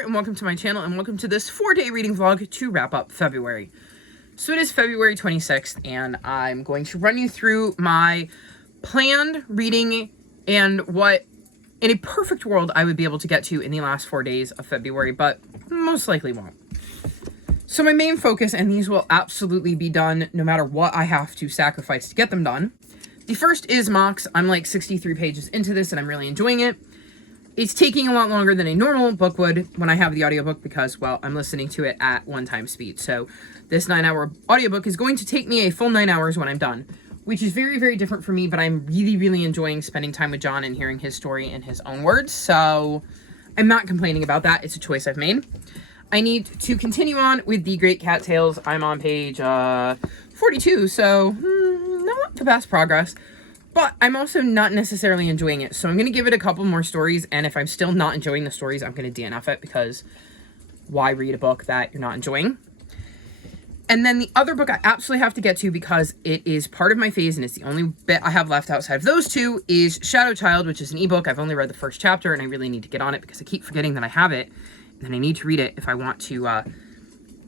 there, and welcome to my channel, and welcome to this 4-day reading vlog to wrap up February. So it is February 26th, and I'm going to run you through my planned reading and what, in a perfect world, I would be able to get to in the last 4 days of February, but most likely won't. So my main focus, and these will absolutely be done no matter what I have to sacrifice to get them done. The first is Mox. I'm like 63 pages into this, and I'm really enjoying it. It's taking a lot longer than a normal book would when I have the audiobook because, well, I'm listening to it at one-time speed. So this 9-hour audiobook is going to take me a full 9 hours when I'm done, which is very, very different for me, but I'm really, really enjoying spending time with John and hearing his story in his own words. So I'm not complaining about that. It's a choice I've made. I need to continue on with The Great Cat Tales. I'm on page 42, so not the best progress. But I'm also not necessarily enjoying it. So I'm going to give it a couple more stories. And if I'm still not enjoying the stories, I'm going to DNF it because why read a book that you're not enjoying? And then the other book I absolutely have to get to because it is part of my phase and it's the only bit I have left outside of those two is Shadow Child, which is an ebook. I've only read the first chapter and I really need to get on it because I keep forgetting that I have it. And I need to read it if I want to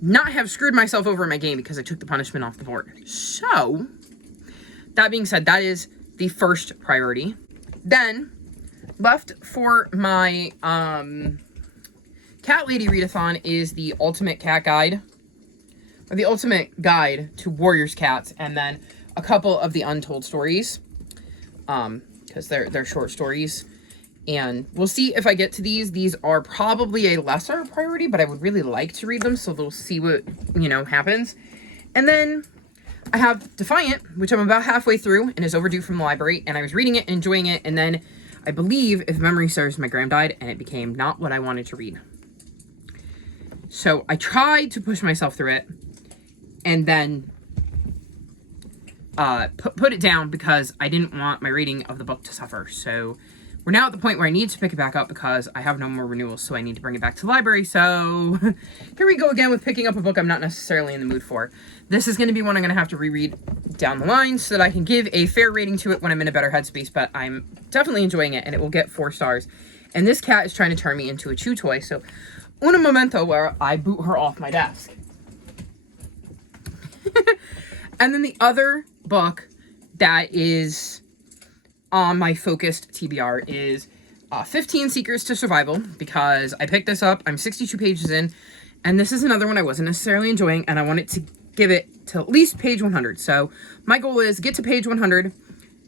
not have screwed myself over in my game because I took the punishment off the board. So, that being said, that is the first priority. Then, left for my Cat Lady Readathon is the Ultimate Cat Guide, or the Ultimate Guide to Warriors Cats, and then a couple of the Untold Stories, because they're short stories. And we'll see if I get to these. These are probably a lesser priority, but I would really like to read them, so we'll see what, happens. And then I have Defiant, which I'm about halfway through and is overdue from the library, and I was reading it, enjoying it, and then I believe, if memory serves, my gram died, and it became not what I wanted to read. So I tried to push myself through it, and then put it down because I didn't want my reading of the book to suffer. So we're now at the point where I need to pick it back up because I have no more renewals, so I need to bring it back to the library. So here we go again with picking up a book I'm not necessarily in the mood for. This is going to be one I'm going to have to reread down the line so that I can give a fair rating to it when I'm in a better headspace, but I'm definitely enjoying it, and it will get 4 stars. And this cat is trying to turn me into a chew toy, so un momento where I boot her off my desk. And then the other book that is on my focused TBR is 15 Secrets to Survival, because I picked this up. I'm 62 pages in, and this is another one I wasn't necessarily enjoying, and I wanted to give it to at least page 100. So my goal is get to page 100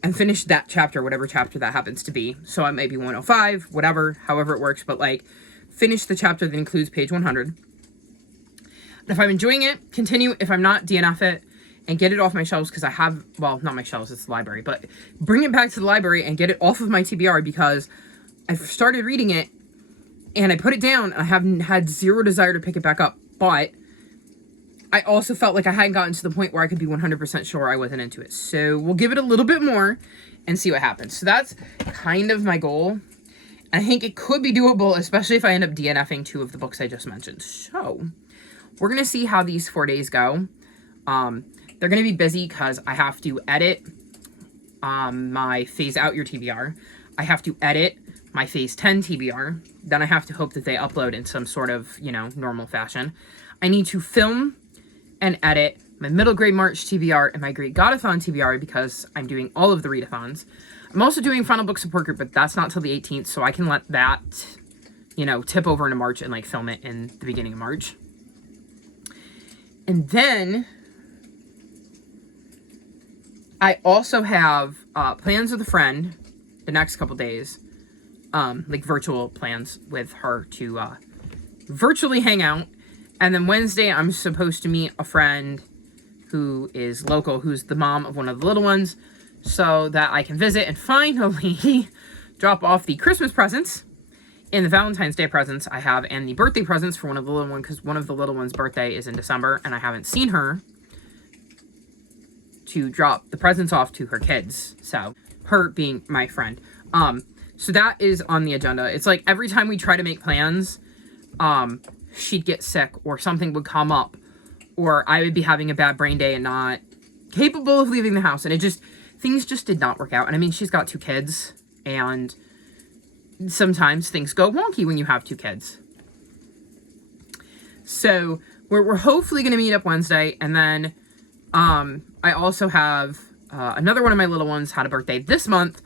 and finish that chapter, whatever chapter that happens to be. So it may be 105, whatever, however it works, but finish the chapter that includes page 100. And if I'm enjoying it, continue. If I'm not, DNF it and get it off my shelves because I have, well, not my shelves, it's the library, but bring it back to the library and get it off of my TBR because I've started reading it and I put it down and I haven't had zero desire to pick it back up, but I also felt like I hadn't gotten to the point where I could be 100% sure I wasn't into it. So we'll give it a little bit more and see what happens. So that's kind of my goal. I think it could be doable, especially if I end up DNFing 2 of the books I just mentioned. So we're going to see how these 4 days go. They're going to be busy because I have to edit my Phase Out Your TBR. I have to edit my Phase 10 TBR. Then I have to hope that they upload in some sort of, normal fashion. I need to film and edit my Middle Grade March TBR and my Great Godathon TBR because I'm doing all of the readathons. I'm also doing Final Book Support Group, but that's not till the 18th, so I can let that, tip over into March and, film it in the beginning of March. And then I also have plans with a friend the next couple days, virtual plans with her to virtually hang out. And then Wednesday, I'm supposed to meet a friend who is local, who's the mom of one of the little ones, so that I can visit and finally drop off the Christmas presents and the Valentine's Day presents I have and the birthday presents for one of the little ones, because one of the little one's birthday is in December and I haven't seen her to drop the presents off to her kids. So her being my friend. So that is on the agenda. It's like every time we try to make plans, she'd get sick or something would come up or I would be having a bad brain day and not capable of leaving the house. And things just did not work out. And I mean, she's got 2 kids and sometimes things go wonky when you have 2 kids. So we're hopefully going to meet up Wednesday. And then I also have another one of my little ones had a birthday this month.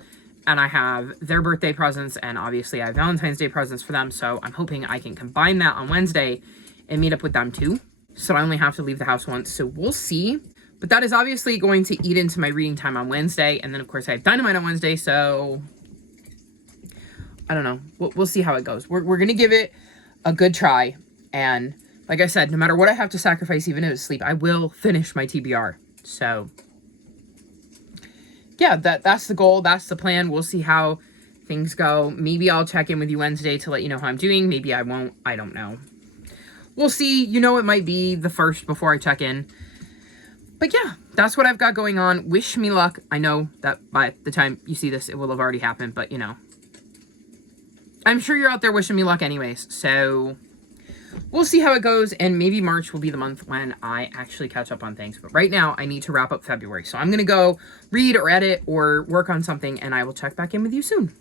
And I have their birthday presents. And obviously I have Valentine's Day presents for them. So I'm hoping I can combine that on Wednesday and meet up with them too. So I only have to leave the house once. So we'll see. But that is obviously going to eat into my reading time on Wednesday. And then, of course, I have Dynamite on Wednesday. So I don't know. We'll see how it goes. We're going to give it a good try. And like I said, no matter what I have to sacrifice, even if it's sleep, I will finish my TBR. So yeah, that's the goal. That's the plan. We'll see how things go. Maybe I'll check in with you Wednesday to let you know how I'm doing. Maybe I won't. I don't know. We'll see. You know, it might be the first before I check in. But yeah, that's what I've got going on. Wish me luck. I know that by the time you see this, it will have already happened. But, you know, I'm sure you're out there wishing me luck anyways. So we'll see how it goes. And maybe March will be the month when I actually catch up on things. But right now, I need to wrap up February. So I'm going to go read or edit or work on something. And I will check back in with you soon.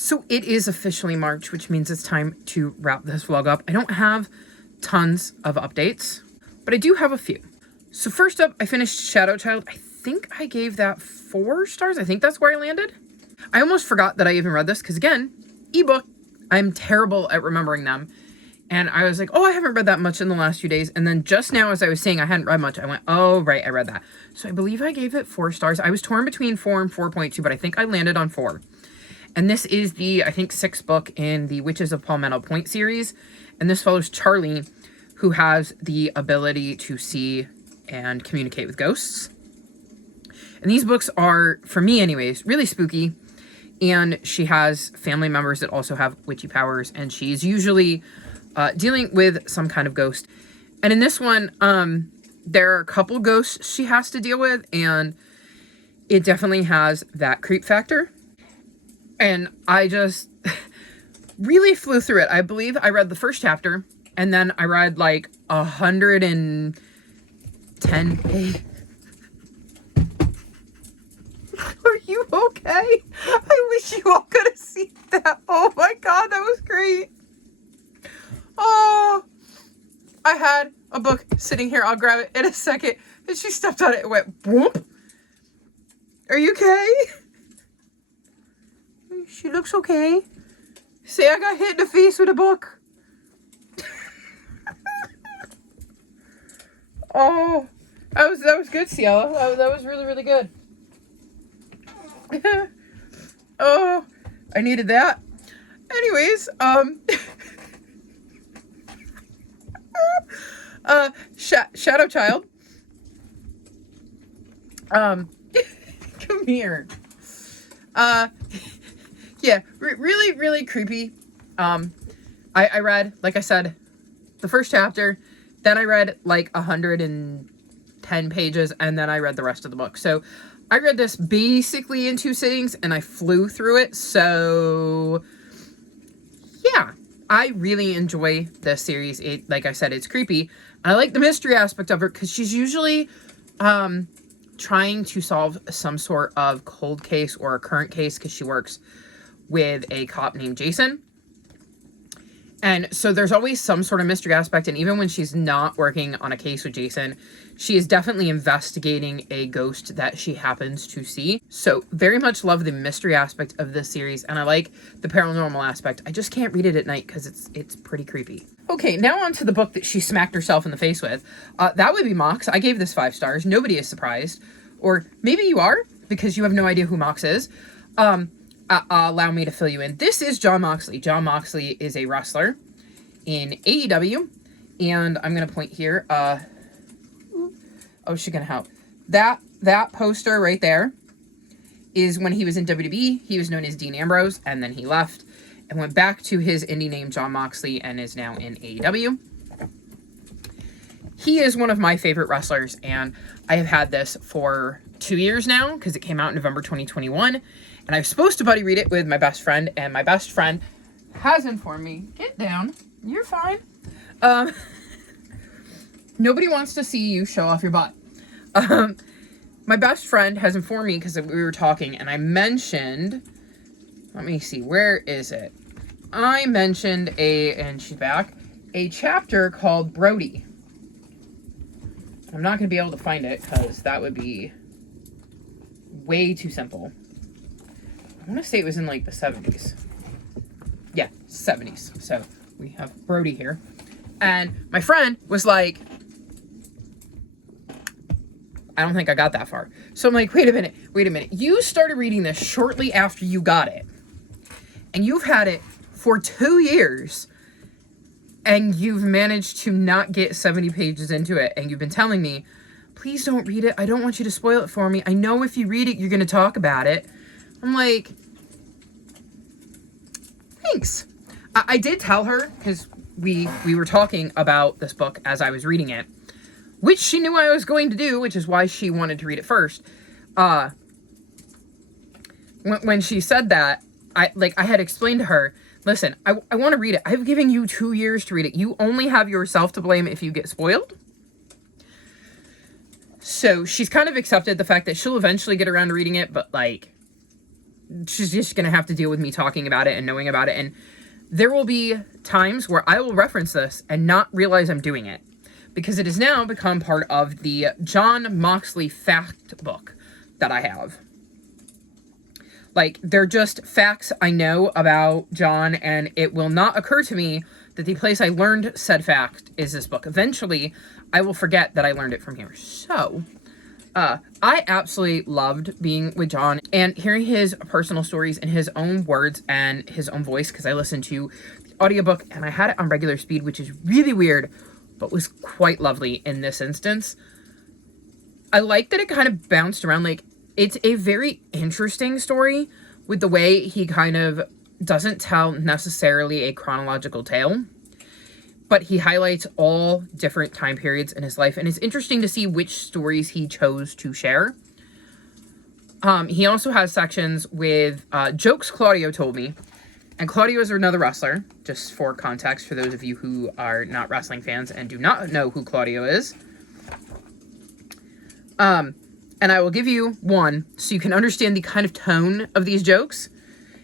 So it is officially March, which means it's time to wrap this vlog up. I don't have tons of updates, but I do have a few. So first up, I finished Shadow Child. I think I gave that 4 stars. I think that's where I landed. I almost forgot that I even read this because, again, ebook. I'm terrible at remembering them. And I was like, oh, I haven't read that much in the last few days. And then just now, as I was saying I hadn't read much, I went, oh, right, I read that. So I believe I gave it 4 stars. I was torn between 4 and 4.2, but I think I landed on 4. And this is the, I think, 6th book in the Witches of Palmetto Point series. And this follows Charlie, who has the ability to see and communicate with ghosts. And these books are, for me anyways, really spooky. And she has family members that also have witchy powers. And she's usually dealing with some kind of ghost. And in this one, there are a couple ghosts she has to deal with. And it definitely has that creep factor. And I just really flew through it. I believe I read the first chapter, and then I read like 110 pages. Are you okay? I wish you all could have seen that. Oh my God, that was great. Oh, I had a book sitting here. I'll grab it in a second. And she stepped on it and went, boom. Are you okay? She looks okay. Say I got hit in the face with a book. Oh, that was good, Ciela. That was really, really good. Oh, I needed that. Anyways, Shadow Child. Come here. Yeah, really, really creepy. I read, like I said, the first chapter, then I read like 110 pages, and then I read the rest of the book. So I read this basically in 2 sittings, and I flew through it. So yeah, I really enjoy this series. It, like I said, it's creepy. I like the mystery aspect of her because she's usually trying to solve some sort of cold case or a current case because she works with a cop named Jason. And so there's always some sort of mystery aspect. And even when she's not working on a case with Jason, she is definitely investigating a ghost that she happens to see. So very much love the mystery aspect of this series. And I like the paranormal aspect. I just can't read it at night because it's pretty creepy. Okay, now on to the book that she smacked herself in the face with. That would be Mox. I gave this 5 stars. Nobody is surprised. Or maybe you are because you have no idea who Mox is. Allow me to fill you in. This is Jon Moxley. Jon Moxley is a wrestler in AEW, and I'm gonna point here. Oh, she's gonna help. That poster right there is when he was in WWE, he was known as Dean Ambrose, and then he left and went back to his indie name, Jon Moxley, and is now in AEW. He is one of my favorite wrestlers, and I have had this for 2 years now, because it came out in November 2021, and I was supposed to buddy read it with my best friend, and my best friend has informed me, get down, you're fine. Nobody wants to see you show off your butt. My best friend has informed me, because we were talking, and I mentioned, let me see, where is it? I mentioned and she's back, a chapter called Brody. I'm not going to be able to find it, because that would be way too simple. I want to say it was in, like, the 70s. Yeah, 70s. So, we have Brody here. And my friend was like, I don't think I got that far. So I'm like, wait a minute. You started reading this shortly after you got it. And you've had it for 2 years. And you've managed to not get 70 pages into it. And you've been telling me, please don't read it. I don't want you to spoil it for me. I know if you read it, you're going to talk about it. I'm like, thanks. I did tell her, because we were talking about this book as I was reading it, which she knew I was going to do, which is why she wanted to read it first. When she said that, I had explained to her, listen, I want to read it. I've given you 2 years to read it. You only have yourself to blame if you get spoiled. So she's kind of accepted the fact that she'll eventually get around to reading it, but, like, she's just going to have to deal with me talking about it and knowing about it. And there will be times where I will reference this and not realize I'm doing it, because it has now become part of the Jon Moxley fact book that I have. Like, they're just facts I know about Jon, and it will not occur to me that the place I learned said fact is this book. Eventually, I will forget that I learned it from here. So, I absolutely loved being with Jon and hearing his personal stories in his own words and his own voice, because I listened to the audiobook and I had it on regular speed, which is really weird, but was quite lovely in this instance. I like that it kind of bounced around. Like, it's a very interesting story with the way he kind of doesn't tell necessarily a chronological tale, but he highlights all different time periods in his life, and it's interesting to see which stories he chose to share. He also has sections with jokes Claudio told me, and Claudio is another wrestler, just for context, for those of you who are not wrestling fans and do not know who Claudio is. And I will give you one so you can understand the kind of tone of these jokes.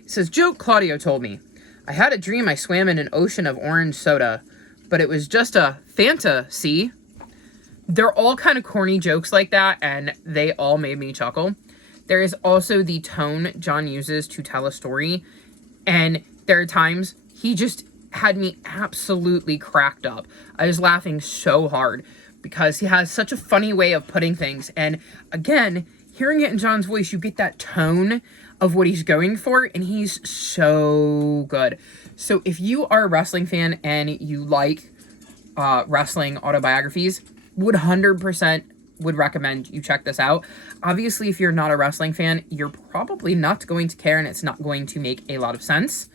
It says, joke Claudio told me, I had a dream I swam in an ocean of orange soda, but it was just a fantasy. They're all kind of corny jokes like that, and they all made me chuckle. There is also the tone Jon uses to tell a story, and there are times he just had me absolutely cracked up. I was laughing so hard because he has such a funny way of putting things, and again, hearing it in Jon's voice, you get that tone of what he's going for, and he's so good. So if you are a wrestling fan and you like wrestling autobiographies, would 100% would recommend you check this out. Obviously, if you're not a wrestling fan, you're probably not going to care, and it's not going to make a lot of sense,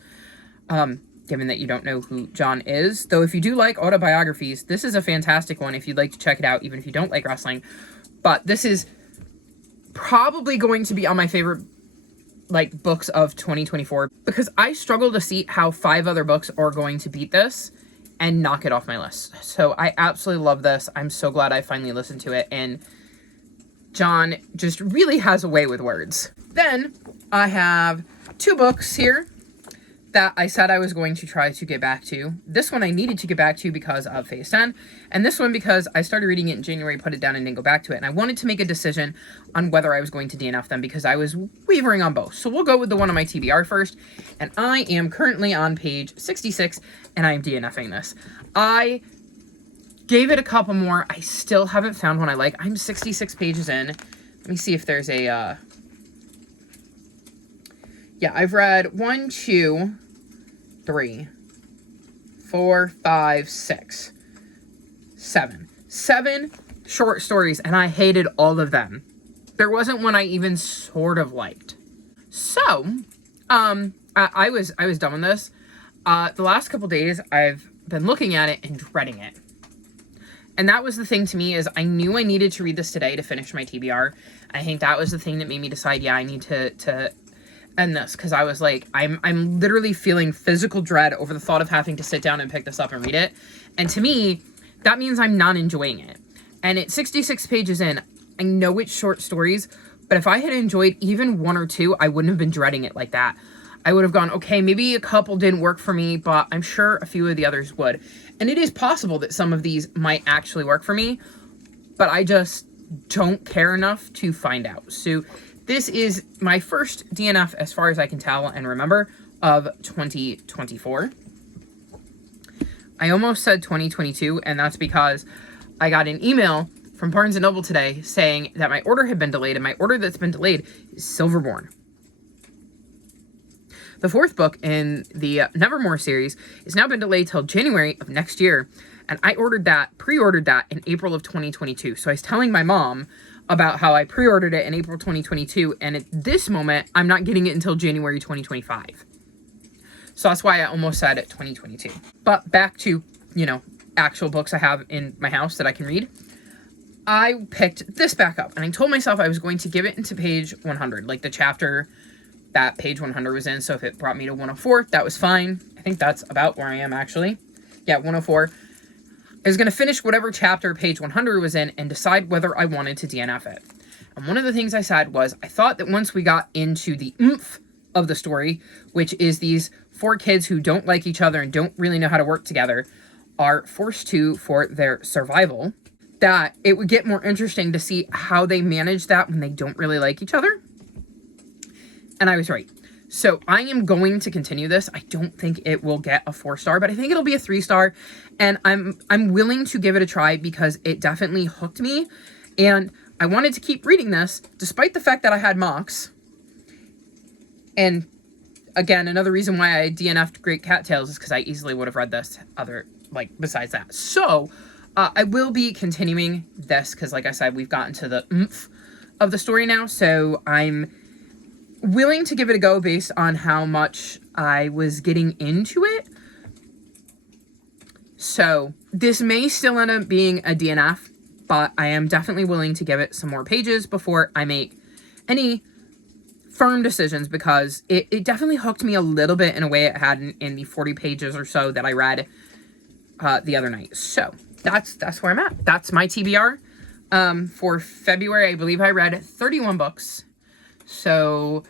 given that you don't know who Jon is. Though if you do like autobiographies, this is a fantastic one if you'd like to check it out, even if you don't like wrestling. But this is probably going to be on my favorite books of 2024, because I struggle to see how 5 other books are going to beat this and knock it off my list. So I absolutely love this. I'm so glad I finally listened to it, and Jon just really has a way with words. Then I have 2 books here that I said I was going to try to get back to. This one I needed to get back to because of Phase 10, and this one because I started reading it in January, put it down, and didn't go back to it, and I wanted to make a decision on whether I was going to DNF them because I was wavering on both. So we'll go with the one on my TBR first, and I am currently on page 66, and I am DNFing this. I gave it a couple more. I still haven't found one I like. I'm 66 pages in. Let me see if there's a, yeah, I've read 1, 2, 3, 4, 5, 6, 7. 7 short stories, and I hated all of them. There wasn't one I even sort of liked. So, I was done with this. The last couple days, I've been looking at it and dreading it. And that was the thing to me, is I knew I needed to read this today to finish my TBR. I think that was the thing that made me decide, yeah, I need to end this, because I was like, I'm literally feeling physical dread over the thought of having to sit down and pick this up and read it. And to me, that means I'm not enjoying it. And it's 66 pages in. I know it's short stories, but if I had enjoyed even one or two, I wouldn't have been dreading it like that. I would have gone, okay, maybe a couple didn't work for me, but I'm sure a few of the others would. And it is possible that some of these might actually work for me, but I just don't care enough to find out. So this is my first DNF, as far as I can tell and remember, of 2024. I almost said 2022, and that's because I got an email from Barnes & Noble today saying that my order had been delayed, and my order that's been delayed is Silverborn. The fourth book in the Nevermore series has now been delayed till January of next year, and I pre-ordered that in April of 2022. So I was telling my mom about how I pre-ordered it in April 2022, and at this moment, I'm not getting it until January 2025. So that's why I almost said it 2022. But back to, actual books I have in my house that I can read. I picked this back up, and I told myself I was going to give it into page 100, like the chapter that page 100 was in. So if it brought me to 104, that was fine. I think that's about where I am, actually. Yeah, 104. I was going to finish whatever chapter page 100 was in and decide whether I wanted to DNF it. And one of the things I said was, I thought that once we got into the oomph of the story, which is these 4 kids who don't like each other and don't really know how to work together, are forced to for their survival, that it would get more interesting to see how they manage that when they don't really like each other. And I was right. So I am going to continue this. I don't think it will get a 4-star, but I think it'll be a 3-star. And I'm willing to give it a try because it definitely hooked me. And I wanted to keep reading this, despite the fact that I had mocks. And again, another reason why I DNF'd Great Cat Tales is because I easily would have read this besides that. So I will be continuing this because, like I said, we've gotten to the oomph of the story now. So I'm willing to give it a go based on how much I was getting into it. So this may still end up being a DNF, but I am definitely willing to give it some more pages before I make any firm decisions, because it definitely hooked me a little bit in a way it hadn't in the 40 pages or so that I read the other night. So that's where I'm at. That's my TBR. For February, I believe I read 31 books. So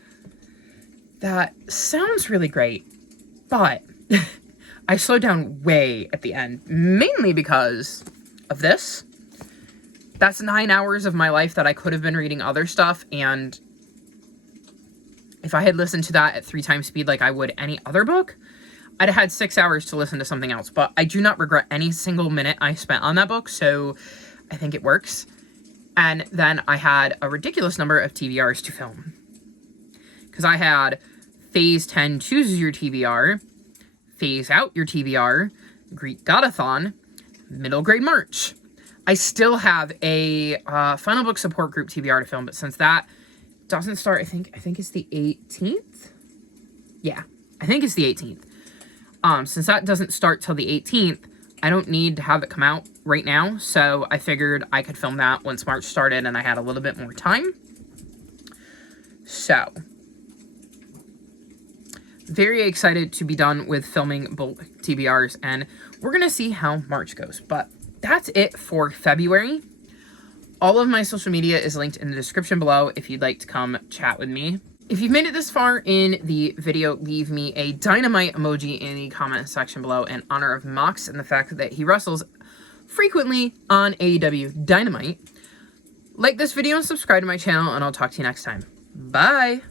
that sounds really great, but I slowed down way at the end, mainly because of this. That's 9 hours of my life that I could have been reading other stuff, and if I had listened to that at 3 times speed like I would any other book, I'd have had 6 hours to listen to something else. But I do not regret any single minute I spent on that book, so I think it works. And then I had a ridiculous number of TBRs to film, because I had Phase 10 chooses your TBR, Phase out your TBR, Greek Godathon, Middle Grade March. I still have a Final Book Support Group TBR to film, but since that doesn't start, I think it's the 18th? Yeah, I think it's the 18th. Since that doesn't start till the 18th, I don't need to have it come out right now, so I figured I could film that once March started and I had a little bit more time. So very excited to be done with filming both TBRs, and we're going to see how March goes. But that's it for February. All of my social media is linked in the description below if you'd like to come chat with me. If you've made it this far in the video, leave me a dynamite emoji in the comment section below in honor of Mox and the fact that he wrestles frequently on AEW Dynamite. Like this video and subscribe to my channel, and I'll talk to you next time. Bye!